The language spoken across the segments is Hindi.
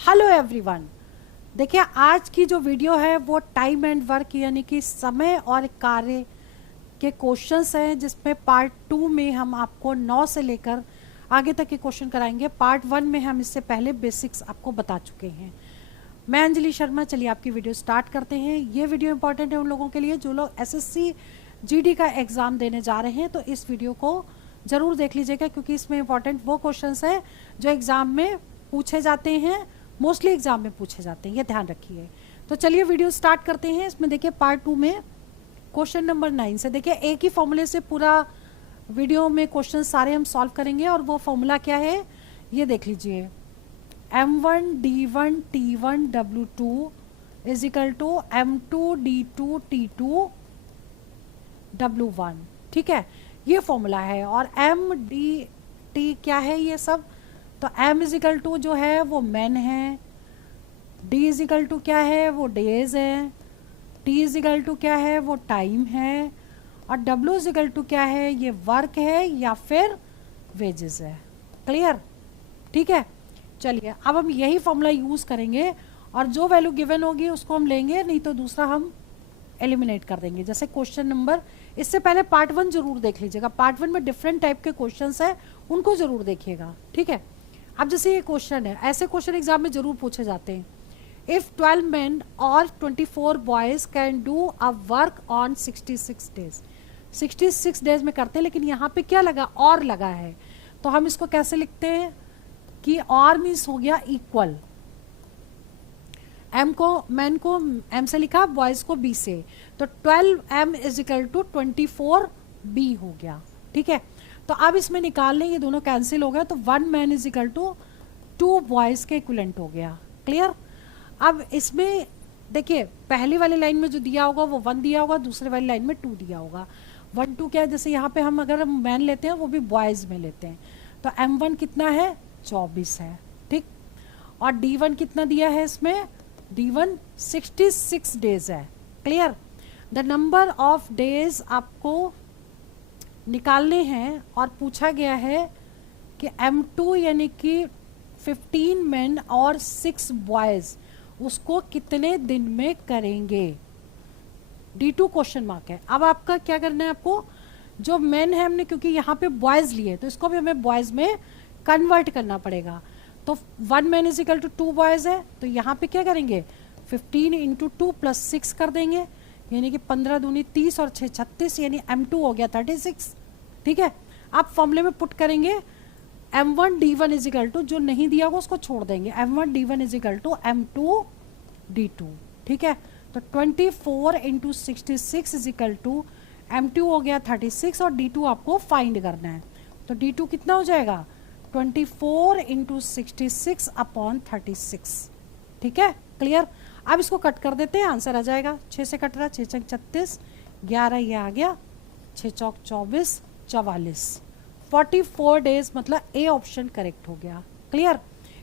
Hello everyone. देखिए आज की जो वीडियो है वो टाइम एंड वर्क यानी कि समय और कार्य के क्वेश्चंस हैं, जिसमें पार्ट 2 में हम आपको 9 से लेकर आगे तक के क्वेश्चन कराएंगे। पार्ट 1 में हम इससे पहले बेसिक्स आपको बता चुके हैं। मैं अंजलि शर्मा, चलिए आपकी वीडियो स्टार्ट करते हैं। ये वीडियो इंपॉर्टेंट है उन लोगों के लिए जो लोग एसएससी जीडी का एग्ज़ाम देने जा रहे हैं, तो इस वीडियो को ज़रूर देख लीजिएगा क्योंकि इसमें इंपॉर्टेंट वो क्वेश्चंस है जो एग्ज़ाम में पूछे जाते हैं, मोस्टली एग्जाम में पूछे जाते हैं, ये ध्यान रखिए। तो चलिए वीडियो स्टार्ट करते हैं। इसमें देखिए पार्ट 2 में क्वेश्चन नंबर 9 से देखिए एक ही फॉर्मूले से पूरा वीडियो में क्वेश्चन सारे हम सॉल्व करेंगे। और वो फॉर्मूला क्या है ये देख लीजिए। M1 D1 T1 W2 is equal to M2 D2 T2 W1। ठीक है, ये फॉर्मूला है। और M D T क्या है ये सब, तो M इज इक्वल टू जो है वो मैन है, D इज इक्वल टू क्या है वो डेज है, T इज इक्वल टू क्या है वो टाइम है, और W इज इक्वल टू क्या है ये वर्क है या फिर वेजेस है। क्लियर? ठीक है, चलिए अब हम यही फॉर्मूला यूज़ करेंगे और जो वैल्यू गिवन होगी उसको हम लेंगे, नहीं तो दूसरा हम एलिमिनेट कर देंगे। जैसे क्वेश्चन नंबर, इससे पहले पार्ट 1 जरूर देख लीजिएगा। पार्ट 1 में डिफरेंट टाइप के क्वेश्चंस है, उनको जरूर देखिएगा। ठीक है, अब जैसे ये क्वेश्चन है, ऐसे क्वेश्चन एग्जाम में जरूर पूछे जाते हैं। इफ 12 men और 24 boys can do a work on 66 days. 66 days में करते हैं, लेकिन यहाँ पे क्या लगा, और लगा है, तो हम इसको कैसे लिखते हैं कि और मीन्स हो गया इक्वल। एम को मैन को एम से लिखा, बॉयज को बी से, तो 12M is equal to 24B हो गया। ठीक है, तो अब इसमें निकाल लें, ये दोनों कैंसिल हो गया, तो 1 man is equal to 2 boys के इक्विवेलेंट हो गया। क्लियर? अब इसमें देखिए पहली वाली लाइन में जो दिया होगा वो 1 दिया होगा, दूसरे वाली लाइन में 2 दिया होगा। 1 2 क्या है, जैसे यहाँ पे हम अगर मैन लेते हैं वो भी बॉयज में लेते हैं, तो M1 कितना है 24 है। ठीक, और D1 कितना दिया है इसमें, D1 66 डेज है। Clear? The number of days आपको निकालने हैं और पूछा गया है कि M2 यानी कि 15 मेन और 6 बॉयज उसको कितने दिन में करेंगे। D2 क्वेश्चन मार्क है। अब आपका क्या करना है, आपको जो मेन है हमने क्योंकि यहाँ पे बॉयज लिए तो इसको भी हमें बॉयज में कन्वर्ट करना पड़ेगा। तो 1 man is equal to 2 boys है, तो यहाँ पे क्या करेंगे 15 इंटू 2 प्लस 6 कर देंगे, यानी कि 15 दूनी 30 और 6 36, यानी M2 हो गया 36। ठीक है, आप फॉर्मूले में पुट करेंगे M1 D1 is equal to, जो नहीं दिया होगा उसको छोड़ देंगे, M1 D1 is equal to M2 D2। ठीक है, तो 24 into 66 is equal to M2 हो गया 36 और D2 आपको फाइंड करना है। तो D2 कितना हो जाएगा 24 इंटू 66 अपॉन 36। ठीक है, क्लियर? अब इसको कट कर देते हैं, आंसर आ जाएगा। 6 से कट रहा, 6 चक 36, 11 ये आ गया, 6 चौक 24, 44, 44 डेज, मतलब ए ऑप्शन करेक्ट हो गया। क्लियर?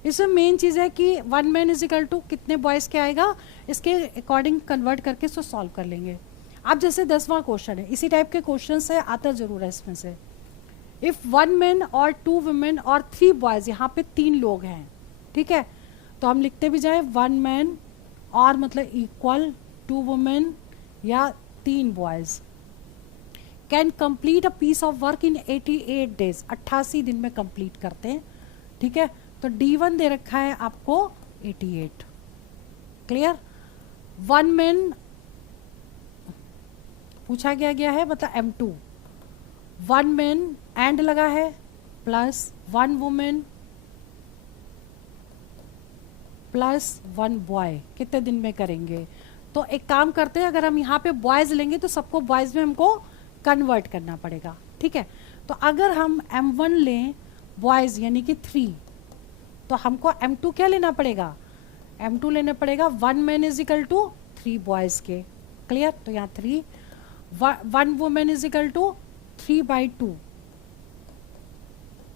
इसमें मेन चीज़ है कि 1 मैन इज इक्वल टू कितने बॉयज़ के आएगा, इसके अकॉर्डिंग कन्वर्ट करके इसको सॉल्व कर लेंगे। अब जैसे 10वां क्वेश्चन है, इसी टाइप के क्वेश्चन है, आता जरूर है इसमें से। इफ 1 मैन और 2 वुमेन और 3 बॉयज, यहाँ पे 3 लोग हैं। ठीक है, तो हम लिखते भी जाए 1 मैन और मतलब इक्वल 2 वुमेन या 3 boys can complete a piece of work in 88 days. 88 दिन में कंप्लीट करते हैं। ठीक है, तो D1 दे रखा है आपको 88। क्लियर? 1 मैन पूछा गया है, मतलब M2, 1 मैन एंड लगा है प्लस 1 वुमेन प्लस 1 बॉय, कितने दिन में करेंगे। तो एक काम करते हैं, अगर हम यहाँ पे बॉयज लेंगे तो सबको बॉयज में हमको कन्वर्ट करना पड़ेगा। ठीक है, तो अगर हम M1 लें बॉयज यानी कि 3, तो हमको M2 क्या लेना पड़ेगा, M2 लेना पड़ेगा 1 man is equal to 3 boys के। क्लियर? तो यहाँ 3, 1 women is equal to 3/2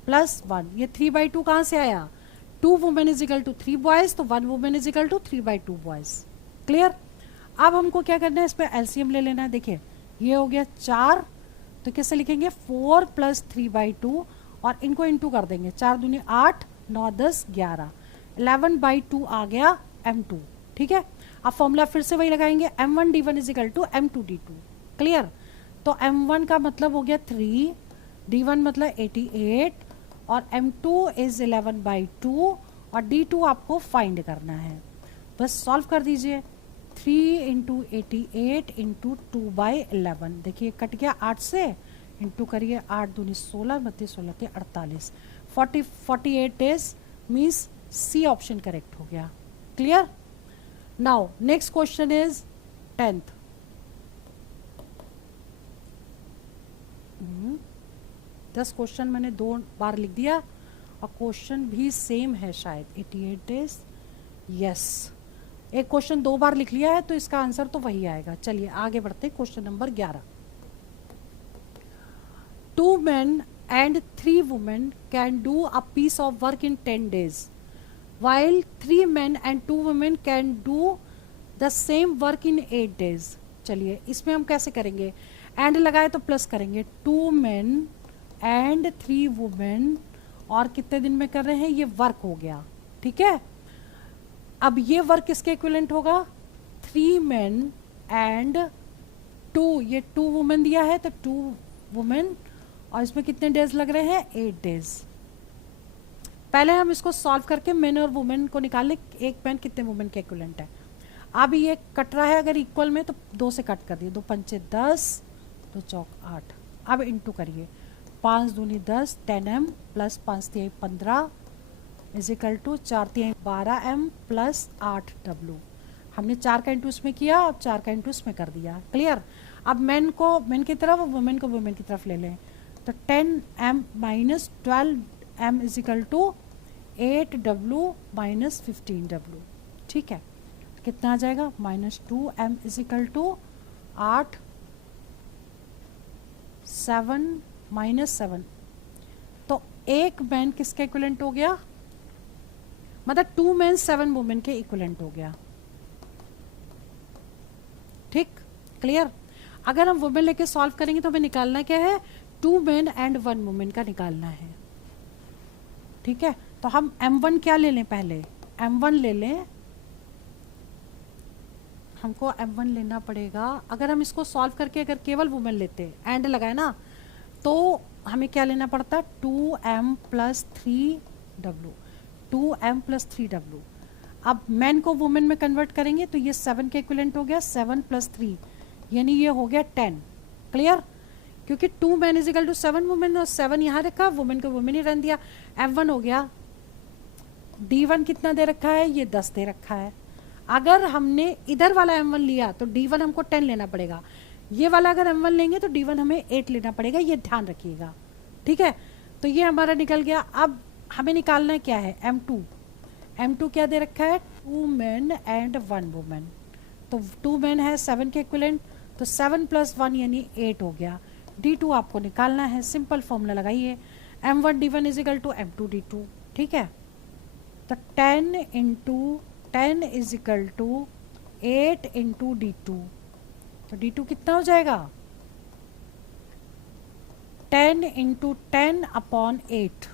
plus 1, ये 3/2 कहाँ से आया, 2 women is equal to 3 boys, तो 1 women is equal to 3/2 boys. Clear? अब हमको क्या करना है, इस पर एलसीएम ले लेना है। देखिए ये हो गया 4, तो कैसे लिखेंगे 4 प्लस 3/2 और इनको इंटू कर देंगे, 4 दूनी 8, 9 10 11, 11/2 आ गया m2, ठीक है। अब फॉर्मूला फिर से वही लगाएंगे, m1 d1 is equal to m2 d2, clear. तो m1 का मतलब हो गया 3, d1 मतलब 88 और m2 इज 11/2 और d2 आपको फाइंड करना है। बस सॉल्व कर दीजिए, 3 इंटू 88 इंटू 2/11, देखिए कट गया 8 से, इंटू करिए 8 दूनी 16, 32 16 के 48, 48 days means C option correct हो गया, clear. Now next question is 10th। 10 question मैंने 2 बार लिख दिया और क्वेश्चन भी सेम है शायद, 88 डेज, यस। एक क्वेश्चन 2 बार लिख लिया है तो इसका आंसर तो वही आएगा। चलिए आगे बढ़ते, question number 11। 2 men and 3 women can do a piece of work in 10 days, while 3 men and 2 women can do the same work in 8 days। चलिए इसमें हम कैसे करेंगे, एंड लगाए तो प्लस करेंगे, 2 men and 3 women और कितने दिन में कर रहे हैं, ये वर्क हो गया, ठीक है। अब ये वर्क किसके इक्विवेलेंट होगा, 3 men and 2, ये 2 वुमेन दिया है तो 2 वुमेन, और इसमें कितने डेज लग रहे हैं, 8 डेज। पहले हम इसको सॉल्व करके मैन और वुमेन को निकाल लें, एक मैन कितने वुमेन के इक्विवेलेंट है। अब ये कट रहा है अगर इक्वल में तो 2 से कट कर दिए, 2 पंचे 10, 2 चौक 8। अब इंटू करिए, 5 दूनी 10 10m प्लस 5 तिहाई 15 इज इक्वल टू 4 तिहाई 12m प्लस 8w। हमने 4 का इंटू इसमें किया, अब 4 का इंटू इसमें कर दिया, क्लियर। अब मैन को मैन की तरफ, वुमेन को वुमेन की तरफ ले लें, तो 10m minus 12m is equal to 8w minus 15w, ठीक है। कितना आ जाएगा, -2m इज इक्वल टू 8, 7 -7, तो एक मैन किसके इक्विवेलेंट हो गया, मतलब 2 मैन 7 वुमेन के इक्विवेलेंट हो गया, ठीक, क्लियर। अगर हम वुमेन लेके सॉल्व करेंगे तो हमें निकालना क्या है, 2 मैन एंड 1 वुमेन का निकालना है, ठीक है। तो हम m1 क्या ले लें, पहले m1 ले लें, हमको m1 लेना पड़ेगा। अगर हम इसको सॉल्व करके अगर केवल वुमेन लेते, एंड लगाए ना, तो हमें क्या लेना पड़ता, 2m plus 3w, 2m plus 3w। अब मैन को वुमेन में कन्वर्ट करेंगे तो ये 7 के इक्विवेलेंट हो गया, 7 प्लस 3 यानी ये हो गया 10, क्लियर। क्योंकि 2 man is equal to 7 women और 7 यहाँ रखा, वुमेन को वुमेन ही रन दिया, m1 हो गया। d1 कितना दे रखा है, ये 10 दे रखा है। अगर हमने इधर वाला m1 लिया तो d1 हमको 10 लेना पड़ेगा, ये वाला अगर m1 लेंगे तो d1 हमें 8 लेना पड़ेगा, ये ध्यान रखिएगा, ठीक है। तो ये हमारा निकल गया। अब हमें निकालना है क्या है, m2 क्या दे रखा है, 2 men एंड 1 woman, तो 2 men है 7 के इक्विवेलेंट, तो 7 प्लस 1 यानी 8 हो गया। d2 आपको निकालना है, सिंपल फॉर्मूला लगाइए, m1 d1 is equal to m2 d2, ठीक है। तो 10 into 10 is equal to 8 into d2, तो d2 कितना हो जाएगा, 10 इंटू 10 अपॉन 8,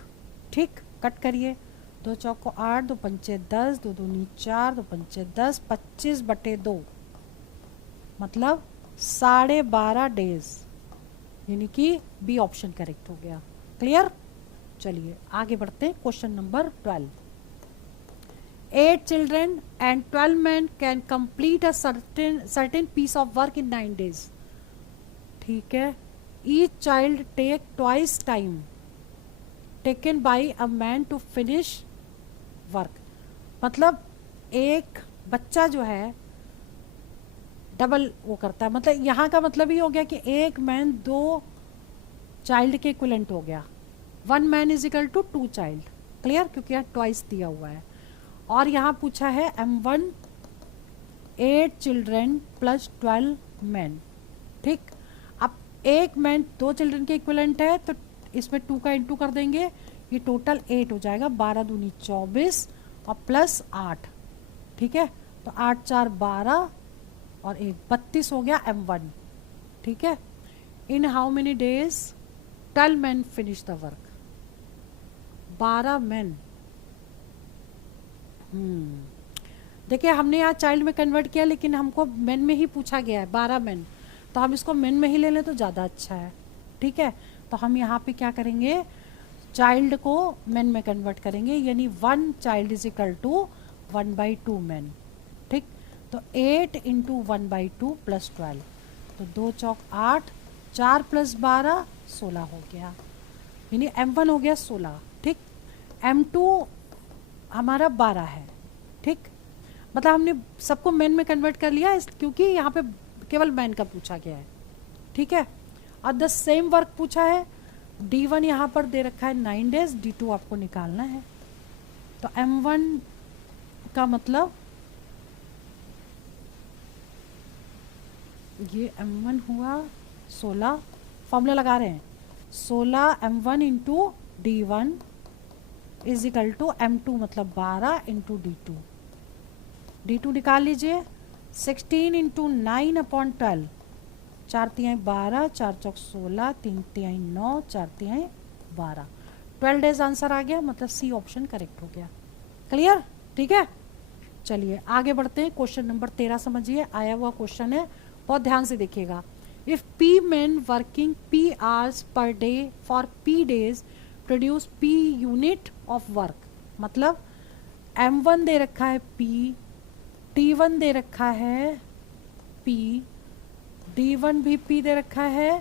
ठीक। कट करिए, 2 चौक को 8, 2 पंचे 10, 2 दूनी 4, 2 पंचे 10, 25/2, मतलब 12.5 डेज, यानी कि बी ऑप्शन करेक्ट हो गया, क्लियर। चलिए आगे बढ़ते हैं, question number 12। 8 children and 12 men can complete a certain piece of work in 9 days, ठीक है। each child take twice time taken by a man to finish work, मतलब एक बच्चा जो है डबल वो करता है, मतलब यहाँ का मतलब ही हो गया कि एक मैन 2 चाइल्ड के इक्विवेलेंट हो गया, 1 man is equal to 2 child, clear, क्योंकि यहाँ ट्वाइस दिया हुआ है। और यहाँ पूछा है m1 8 चिल्ड्रन प्लस 12 मैन, ठीक। अब एक मैन 2 चिल्ड्रन के इक्विवेलेंट है तो इसमें 2 का इंटू कर देंगे, ये टोटल 8 हो जाएगा, 12 दूनी 24 और प्लस 8, ठीक है। तो 8 4 12 और 1 32 हो गया m1, ठीक है। In how many days 12 man finish the work, 12 man देखिए हमने यहाँ चाइल्ड में कन्वर्ट किया, लेकिन हमको मेन में ही पूछा गया है 12 मेन, तो हम इसको मेन में ही ले लें तो ज़्यादा अच्छा है। ठीक है, तो हम यहाँ पे क्या करेंगे, चाइल्ड को मेन में कन्वर्ट करेंगे, यानी 1 child is equal to 1/2 men. ठीक, तो 8 इंटू 1/2 प्लस 12, तो 2 चौक 8, 4 प्लस 12 16 हो गया, यानी M1 हो गया 16। ठीक, M2 हमारा 12 है। ठीक, मतलब हमने सबको मेन में कन्वर्ट कर लिया क्योंकि यहाँ पे केवल मेन का पूछा गया है। ठीक है, और द सेम वर्क पूछा है। D1 यहाँ पर दे रखा है 9 डेज, D2 आपको निकालना है। तो M1 का मतलब ये M1 हुआ 16, फॉर्मूला लगा रहे हैं 16 M1 into D1 is equal to M2 मतलब 12 इंटू D2 निकाल लीजिए। 16 इंटू 9 अपॉन 12, 4 तिहाई 12, 4 चौक 16, 3 तिहाई 9, 4 तिहाई 12, 12 डेज आंसर आ गया, मतलब सी ऑप्शन करेक्ट हो गया। क्लियर? ठीक है, चलिए आगे बढ़ते हैं। क्वेश्चन नंबर 13 समझिए, आया हुआ क्वेश्चन है, बहुत ध्यान से देखिएगा। If P men working P hours per day for P days produce P unit of work, मतलब M1 दे रखा है P, T1 दे रखा है P, D1 भी P दे रखा है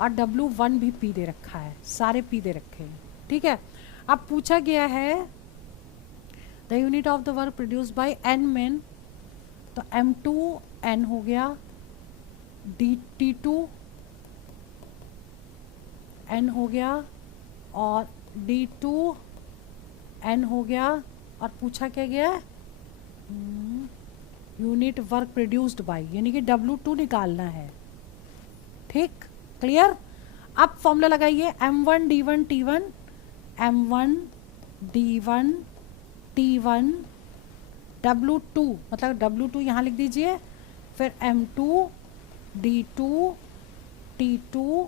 और W1 भी P दे रखा है, सारे P दे रखे हैं। ठीक है, अब पूछा गया है the unit of the work produce by N men, तो M2 N हो गया, T2 N हो गया और D2 N हो गया, और पूछा क्या गया, यूनिट वर्क प्रोड्यूस्ड बाय, यानी कि W2 निकालना है। ठीक, क्लियर? अब फॉर्मूला लगाइए, M1 D1 T1, M1 D1 T1 W2, मतलब W2 यहाँ लिख दीजिए, फिर M2 D2 T2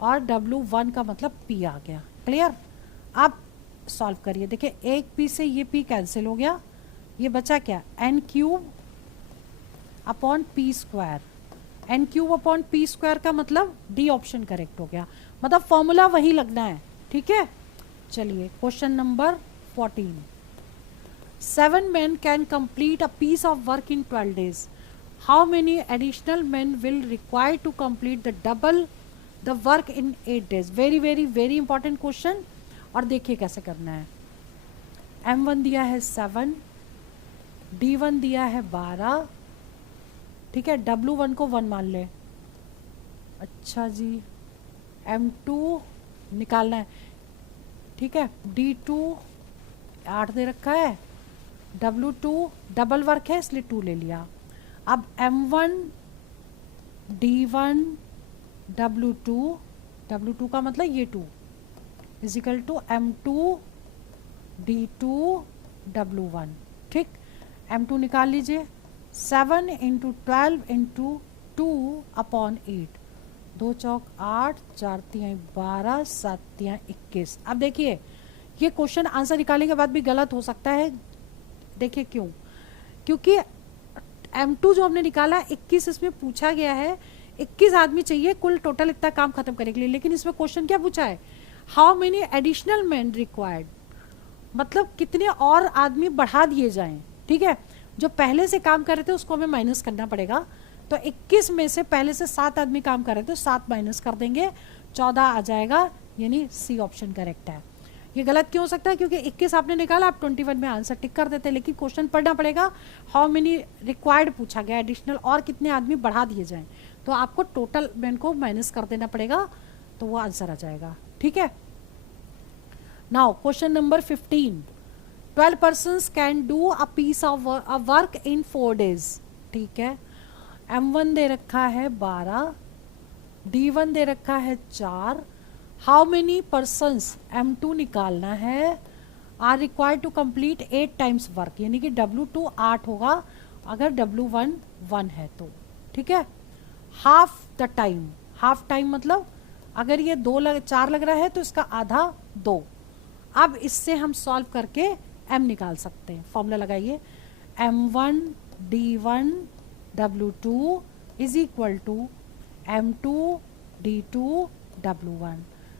और W1 का मतलब P आ गया। क्लियर? अब सॉल्व करिए, देखिए एक P से ये P कैंसिल हो गया, ये बचा क्या, N³ upon P², N³ upon P² का मतलब D ऑप्शन करेक्ट हो गया, मतलब फॉर्मूला वही लगना है। ठीक है, चलिए question number 14। 7 men can complete a piece of work in 12 days. How many additional men will require to complete the double the work in 8 days? very important question, और देखिए कैसे करना है। M1 दिया है 7, D1 दिया है 12, ठीक है, W1 को 1 मान ले। अच्छा जी, M2 निकालना है, ठीक है, D2 8 दे रखा है, W2 डबल वर्क है इसलिए 2 ले लिया। अब M1 D1 W2 का मतलब ये 2 is equal to M2 D2 W1। ठीक, M2 निकाल लीजिए, 7 इंटू 12 इंटू 2 अपॉन 8, 2 चौक 8, 4 तिहाई 12, 7 तिहाई 21। अब देखिए ये क्वेश्चन आंसर निकालने के बाद भी गलत हो सकता है। देखिए क्यों, क्योंकि M2 जो हमने निकाला 21 इसमें पूछा गया है, 21 आदमी चाहिए कुल टोटल इतना काम खत्म करने के लिए, लेकिन इसमें क्वेश्चन क्या पूछा है, how many additional man required, मतलब कितने और आदमी बढ़ा दिए जाएं। ठीक है, जो पहले से काम कर रहे थे उसको हमें माइनस करना पड़ेगा, तो 21 में से पहले से 7 आदमी काम कर रहे थे, 7 माइनस कर देंगे, 14 आ जाएगा, यानी सी ऑप्शन करेक्ट है। ये गलत क्यों हो सकता है, क्योंकि 21 आपने निकाला, आप 21 में आंसर टिक कर देते, लेकिन क्वेश्चन पढ़ना पड़ेगा हाउ मेनी रिक्वायर्ड पूछा गया, एडिशनल और कितने आदमी बढ़ा दिए जाएं, तो आपको टोटल मैन को माइनस कर देना पड़ेगा, तो वो आंसर आ जाएगा। ठीक है, now question number 15। 12 persons can do a piece of work in 4 days। ठीक है, M1 दे रखा है 12, D1 दे रखा है 4, हाउ मेनी persons M2 निकालना है, are required to complete 8 times work, यानी कि W2 8 होगा अगर W1 1 है तो। ठीक है, half the time, half time मतलब अगर ये 4 लग रहा है तो इसका आधा 2। अब इससे हम सॉल्व करके m निकाल सकते हैं। फॉर्मूला लगाइए, m1 d1 w2 is equal to m2 d2 w1।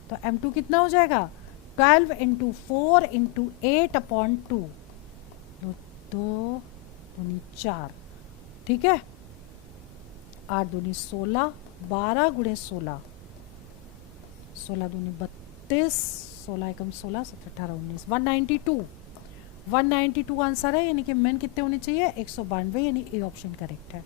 तो m2 कितना हो जाएगा, 12 इंटू 4 इंटू 8 अपॉन 2, 2 दूनी 4, ठीक है, 8 दूनी 16, 12 गुणे 16, 16 दूनी 32, 16 एकम 16, 17 18 19, 192, 192 आंसर है, यानी कि मेन कितने होने चाहिए, 192, यानी ए ऑप्शन करेक्ट है।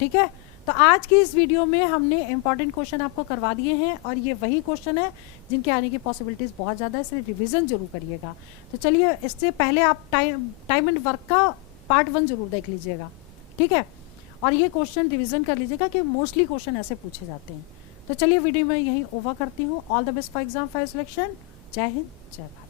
ठीक है, तो आज की इस वीडियो में हमने इंपॉर्टेंट क्वेश्चन आपको करवा दिए हैं और ये वही क्वेश्चन है जिनके आने की पॉसिबिलिटीज बहुत ज़्यादा है, इसलिए रिवीजन जरूर करिएगा। तो चलिए, इससे पहले आप टाइम एंड वर्क का पार्ट 1 जरूर देख लीजिएगा, ठीक है, और ये क्वेश्चन रिवीजन कर लीजिएगा कि मोस्टली क्वेश्चन ऐसे पूछे जाते हैं। तो चलिए वीडियो में यहीं ओवर करती हूँ। All the best for exam 5 selection. जय हिंद, जय भारत।